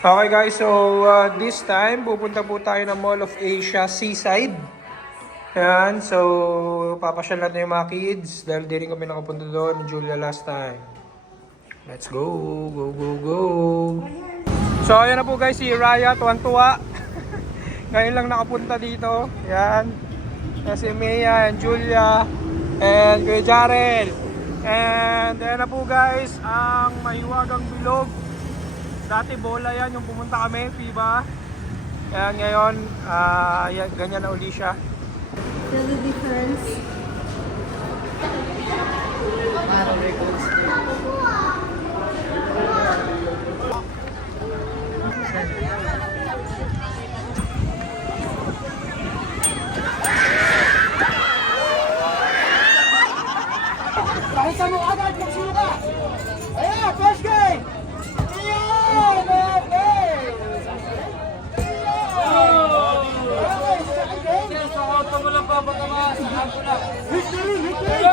Okay guys, so this time pupunta po tayo ng Mall of Asia Seaside. Ayan, so papasyal natin yung mga kids dahil di rin kami nakapunta doon, Julia last time. Let's go, go, go, go. So ayan na po guys, si Raya, tuwan-tuwa. Ngayon lang nakapunta dito. Ayan, si Mia and Julia and Kuya Jarel. And ayan na po guys, ang Mahiwagang Bilog. Dati bola yan, yung pumunta kami, FIBA. Kaya ngayon, ganyan na uli siya. Feel the difference? Pakita mo agad kung sino ka! Ayan! First game! Ayan! Okay! Okay, second game! Sa auto mo lang pa, baka sa ako lang! Victory! Victory!